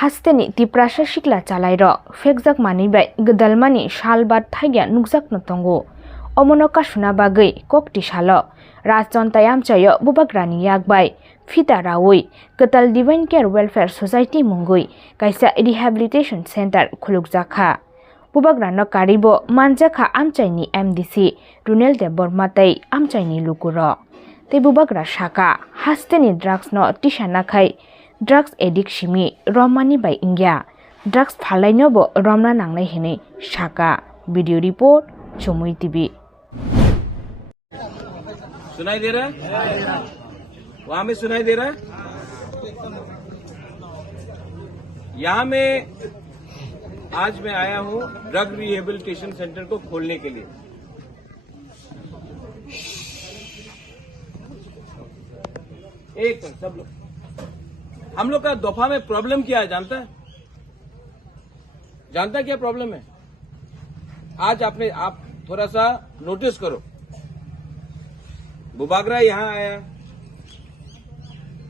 Hasteni tiprasa shikla chalairo fekjak manibai gedalmani shalbat thaigia nukjakno tongo omono kasuna bagai kokti salo rajjontai amchayo bubagrani yakbai fita rawi ketal divine care welfare society mungui kaisa rehabilitation center khulukjakha bubagrano karibo manjakha amchaini MDC Runel de Bormatai amchaini lukuro te bubagra shaka hasteni drugs no tishana khai drugs addict shimi romani by India drugs phalaino bo romna nangnai hene shaka video report Chomui TV। सुनाई दे रहा है? वहां में सुनाई दे रहा है? यहाँ में आज मैं आया हूँ ड्रग रिहेबिलिटेशन सेंटर को खोलने के लिए। एक सब लोग, हम लोग का दफा में प्रॉब्लम क्या है जानता है? जानता है क्या प्रॉब्लम है? आज आप थोड़ा सा नोटिस करो। बुबागरा यहाँ आया,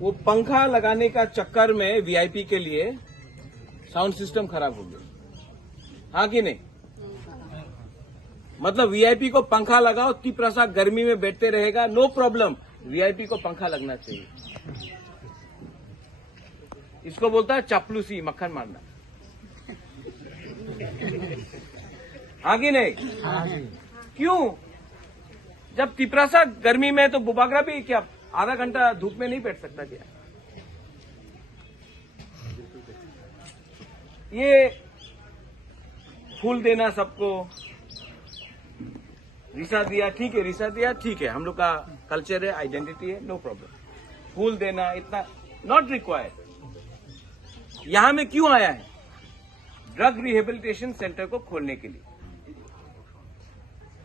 वो पंखा लगाने का चक्कर में वीआईपी के लिए साउंड सिस्टम खराब हो गया, हाँ कि नहीं? मतलब वीआईपी को पंखा लगाओ, तिप्रसा गर्मी में बैठते रहेगा, नो प्रॉब्लम, वीआईपी को पंखा लगना चाहिए। इसको बोलता है चापलूसी, मक्खन मारना, हाँ कि नहीं? क्यों? जब तिप्रसा गर्मी में तो बुबागरा भी क्या आधा घंटा धूप में नहीं बैठ सकता क्या? ये फूल देना सबको, रिसा दिया ठीक है, रिसा दिया ठीक है, हम लोग का कल्चर है, आइडेंटिटी है, नो प्रॉब्लम। फूल देना इतना नॉट रिक्वायर्ड। यहां में क्यों आया है? ड्रग रिहेबिलिटेशन सेंटर को खोलने के लिए।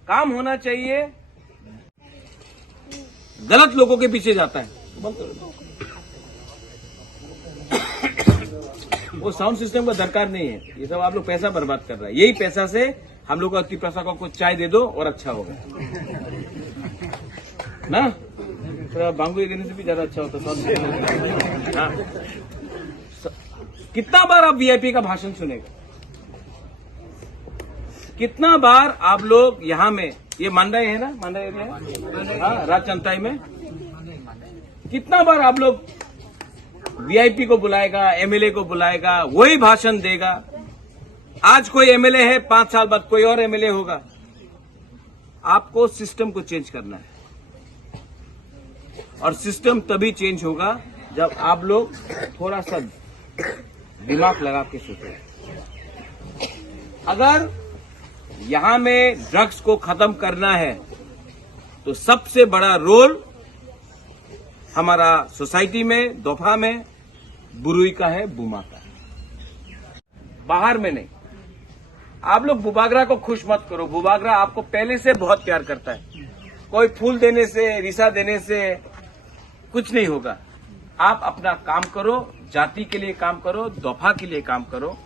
काम होना चाहिए, गलत लोगों के पीछे जाता है। वो साउंड सिस्टम का दरकार नहीं है, ये सब आप लोग पैसा बर्बाद कर रहा है। यही पैसा से हम लोग को तिप्रसा को कुछ चाय दे दो और अच्छा होगा ना? तो बांगू देने से भी ज्यादा अच्छा होता साउंड। हाँ, कितना बार आप वीआईपी का भाषण सुनेगा? कितना बार आप लोग यहाँ में, ये मांडा है ना, मांडा एरिया है, हाँ, राजचंताई में, कितना बार आप लोग वीआईपी को बुलाएगा, एमएलए को बुलाएगा, वही भाषण देगा। आज कोई एमएलए है, 5 साल बाद कोई और एमएलए होगा। आपको सिस्टम को चेंज करना है, और सिस्टम तभी चेंज होगा जब आप लोग थोड़ा सा दिमाग लगा के सोचें। अगर यहां में ड्रग्स को खत्म करना है तो सबसे बड़ा रोल हमारा सोसाइटी में, दोफा में बुरुई का है, बुमा का है, बाहर में नहीं। आप लोग बुबागरा को खुश मत करो। बुबागरा आपको पहले से बहुत प्यार करता है। कोई फूल देने से, रिसा देने से कुछ नहीं होगा। आप अपना काम करो, जाति के लिए काम करो, दोफा के लिए काम करो,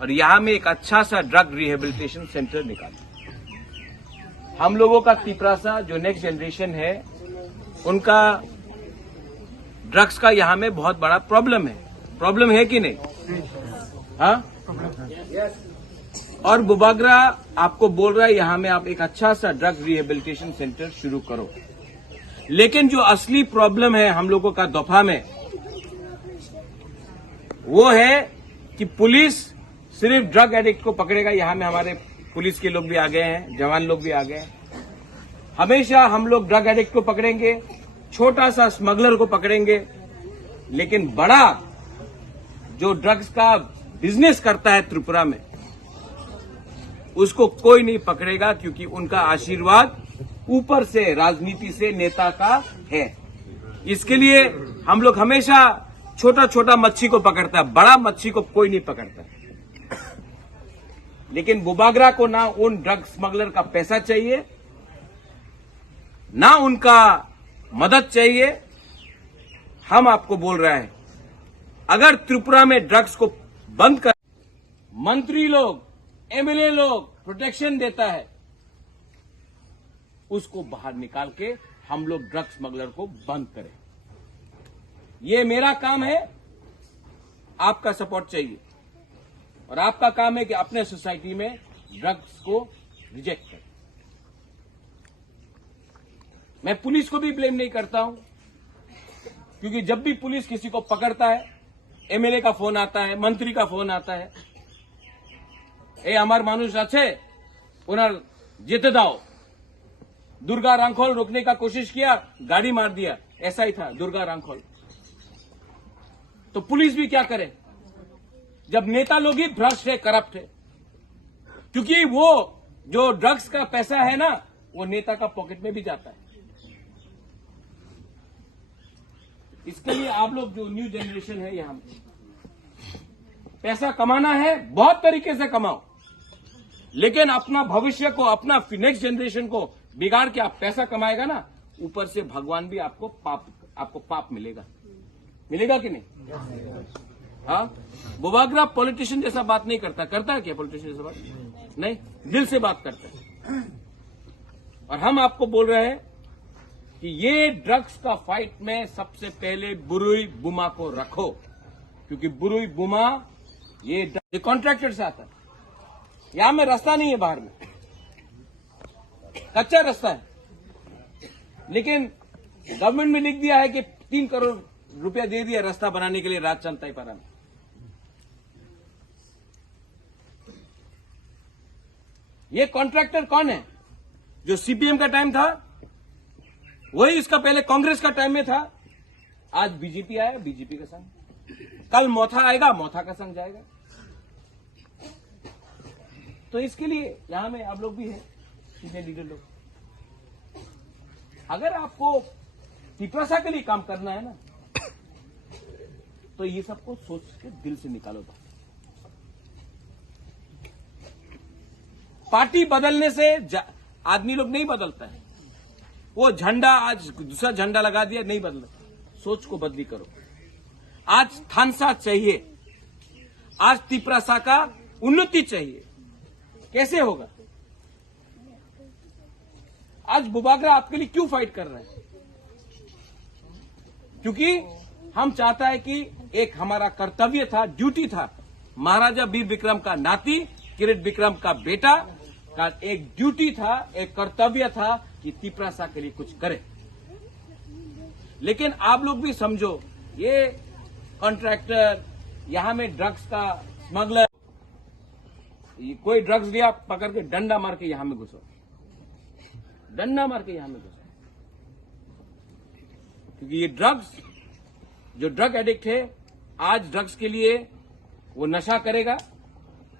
और यहां में एक अच्छा सा ड्रग रिहेबिलिटेशन सेंटर निकालो। हम लोगों का तिप्रसा जो नेक्स्ट जनरेशन है, उनका ड्रग्स का यहां में बहुत बड़ा प्रॉब्लम है। प्रॉब्लम है कि नहीं? हाँ, और बुबागरा आपको बोल रहा है यहां में आप एक अच्छा सा ड्रग रिहेबिलिटेशन सेंटर शुरू करो। लेकिन जो असली प्रॉब्लम है हम लोगों का दोफा में, वो है कि पुलिस सिर्फ ड्रग एडिक्ट को पकड़ेगा। यहां में हमारे पुलिस के लोग भी आ गए हैं, जवान लोग भी आ गए हैं। हमेशा हम लोग ड्रग एडिक्ट को पकड़ेंगे, छोटा सा स्मगलर को पकड़ेंगे, लेकिन बड़ा जो ड्रग्स का बिजनेस करता है त्रिपुरा में, उसको कोई नहीं पकड़ेगा, क्योंकि उनका आशीर्वाद ऊपर से, राजनीति से, नेता का है। इसके लिए हम लोग हमेशा छोटा छोटा मच्छी को पकड़ता है, बड़ा मच्छी को कोई नहीं पकड़ता। लेकिन बुबागरा को ना उन ड्रग स्मगलर का पैसा चाहिए, ना उनका मदद चाहिए। हम आपको बोल रहे हैं, अगर त्रिपुरा में ड्रग्स को बंद कर, मंत्री लोग, एमएलए लोग प्रोटेक्शन देता है, उसको बाहर निकाल के हम लोग ड्रग स्मगलर को बंद करें। ये मेरा काम है। आपका सपोर्ट चाहिए और आपका काम है कि अपने सोसाइटी में ड्रग्स को रिजेक्ट करें। मैं पुलिस को भी ब्लेम नहीं करता हूं, क्योंकि जब भी पुलिस किसी को पकड़ता है, एमएलए का फोन आता है, मंत्री का फोन आता है, ए हमार मानुष আছে उन्हें जेते दाओ। दुर्गा रांखोल रोकने का कोशिश किया, गाड़ी मार दिया, ऐसा ही था दुर्गा रांखोल। तो पुलिस भी क्या करे जब नेता लोग ही भ्रष्ट है, करप्ट है, क्योंकि वो जो ड्रग्स का पैसा है ना, वो नेता का पॉकेट में भी जाता है। इसके लिए आप लोग जो न्यू जनरेशन है, यहां पैसा कमाना है, बहुत तरीके से कमाओ, लेकिन अपना भविष्य को, अपना नेक्स्ट जनरेशन को बिगाड़ के आप पैसा कमाएगा ना, ऊपर से भगवान भी आपको पाप मिलेगा। मिलेगा कि नहीं? हाँ, बुबागरा पॉलिटिशियन जैसा बात नहीं करता है क्या? पॉलिटिशियन जैसा बात नहीं, दिल से बात करता है। और हम आपको बोल रहे हैं कि ये ड्रग्स का फाइट में सबसे पहले बुरुई बुमा को रखो, क्योंकि बुरुई बुमा ये कॉन्ट्रैक्टर से आता है। यहां में रास्ता नहीं है, बाहर में कच्चा रास्ता है, लेकिन गवर्नमेंट में लिख दिया है कि 3 करोड़ रुपया दे दिया रास्ता बनाने के लिए राजचंद ताईपारा में। ये कॉन्ट्रैक्टर कौन है? जो सीपीएम का टाइम था, वही इसका पहले कांग्रेस का टाइम में था। आज बीजेपी आया, बीजेपी का संग, कल मोथा आएगा, मोथा का संग जाएगा। तो इसके लिए यहां में आप लोग भी हैं, सीनियर लीडर लोग, अगर आपको तिपरासा के लिए काम करना है ना, तो ये सबको सोच के दिल से निकालो। पार्टी बदलने से आदमी लोग नहीं बदलता है। वो झंडा आज दूसरा झंडा लगा दिया, नहीं बदला। सोच को बदली करो। आज थानसा चाहिए, आज तिपरासा का उन्नति चाहिए। कैसे होगा? आज बुबागरा आपके लिए क्यों फाइट कर रहा है? क्योंकि हम चाहता है कि एक हमारा कर्तव्य था, ड्यूटी था, महाराजा वीर विक्रम का नाती, किरीट विक्रम का बेटा का एक ड्यूटी था, एक कर्तव्य था कि तिपरासा के लिए कुछ करे। लेकिन आप लोग भी समझो, ये कॉन्ट्रैक्टर, यहां में ड्रग्स का स्मगलर, कोई ड्रग्स लिया, पकड़ के डंडा मार के यहां में घुसो, डंडा मार के यहां में घुसो। क्योंकि ये ड्रग्स, जो ड्रग एडिक्ट है, आज ड्रग्स के लिए वो नशा करेगा,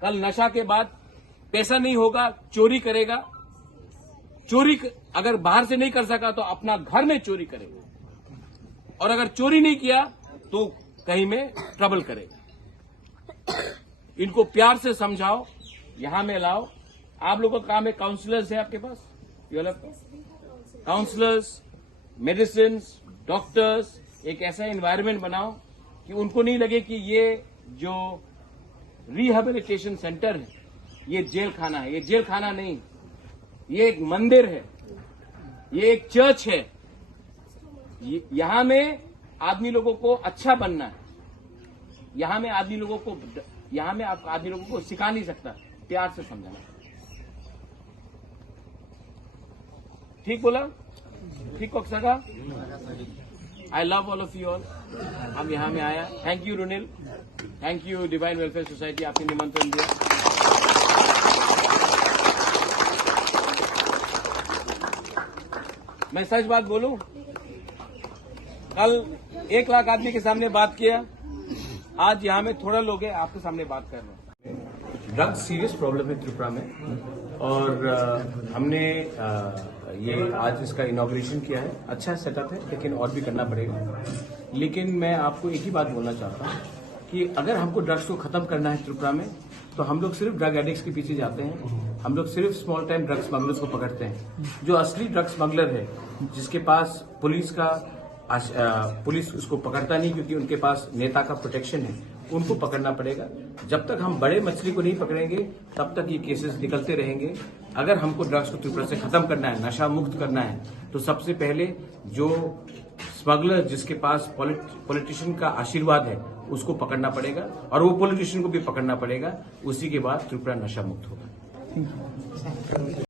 कल नशा के बाद पैसा नहीं होगा, चोरी करेगा। चोरी अगर बाहर से नहीं कर सका तो अपना घर में चोरी करेगा, और अगर चोरी नहीं किया तो कहीं में ट्रबल करेगा। इनको प्यार से समझाओ, यहां में लाओ। आप लोगों का काम है, काउंसलर्स है आपके पास, काउंसलर्स, मेडिसिन, डॉक्टर्स, एक ऐसा एनवायरनमेंट बनाओ कि उनको नहीं लगे कि ये जो रिहेबिलिटेशन सेंटर है, ये जेल खाना है। ये जेल खाना नहीं, ये एक मंदिर है, ये एक चर्च है। यहां में आदमी लोगों को अच्छा बनना है। यहां में आदमी लोगों को सिखा नहीं सकता, प्यार से समझाना। ठीक बोला? ठीक को सका? I love all of you all. हम यहां में आया। Thank you Runil, thank you divine welfare society, आपने निमंत्रण दिया। मैं सच बात बोलूं, कल 1 लाख आदमी के सामने बात किया, आज यहां में थोड़ा लोग हैं, आपके सामने बात कर रहे हैं। ड्रग्स सीरियस प्रॉब्लम है त्रिपुरा में, और हमने ये आज इसका इनॉग्रेशन किया है। अच्छा सेटअप है, लेकिन और भी करना पड़ेगा। लेकिन मैं आपको एक ही बात बोलना चाहता हूँ कि अगर हमको ड्रग्स को खत्म करना है त्रिपुरा में, तो हम लोग सिर्फ ड्रग एडिक्ट्स के पीछे जाते हैं। हम लोग सिर्फ स्मॉल टाइम ड्रग स्मगलर्स को पकड़ते हैं। जो असली ड्रग स्मगलर है, जिसके पास पुलिस उसको पकड़ता नहीं, क्योंकि उनके पास नेता का प्रोटेक्शन है, उनको पकड़ना पड़ेगा। जब तक हम बड़े मछली को नहीं पकड़ेंगे, तब तक ये केसेस निकलते रहेंगे। अगर हमको ड्रग्स को त्रिपुरा से खत्म करना है, नशा मुक्त करना है, तो सबसे पहले जो स्मगलर, जिसके पास पॉलिटिशियन का आशीर्वाद है, उसको पकड़ना पड़ेगा और वो पॉलिटिशियन को भी पकड़ना पड़ेगा। उसी के बाद त्रिपुरा नशा मुक्त होगा।